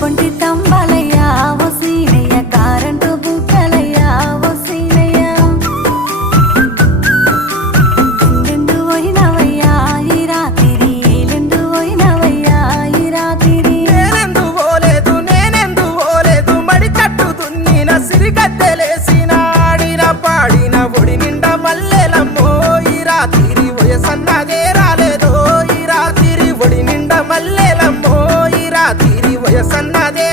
కొంటి తంబాలయ్యా ఓ సీనయ్య కారంటు బుక్కలయ్యా ఓ సీనయ్య ఎందెందు పోయినవయ్యా ఈ రాత్రి ఏలెందు పోయినవయ్యా ఈ రాత్రి నేనెందు పోలేదు మడి కట్టు దున్నిన సిరిగద్దెలేసిన ఆడిన పాడిన ఒడి నిండా మల్లెలమ్మో ఈ రాత్రి వయసన్నదే రాలేదో ఈ రాత్రి ఒడి నిండా మల్లెలమ్మో ఈ రాత్రి వయసన్నదే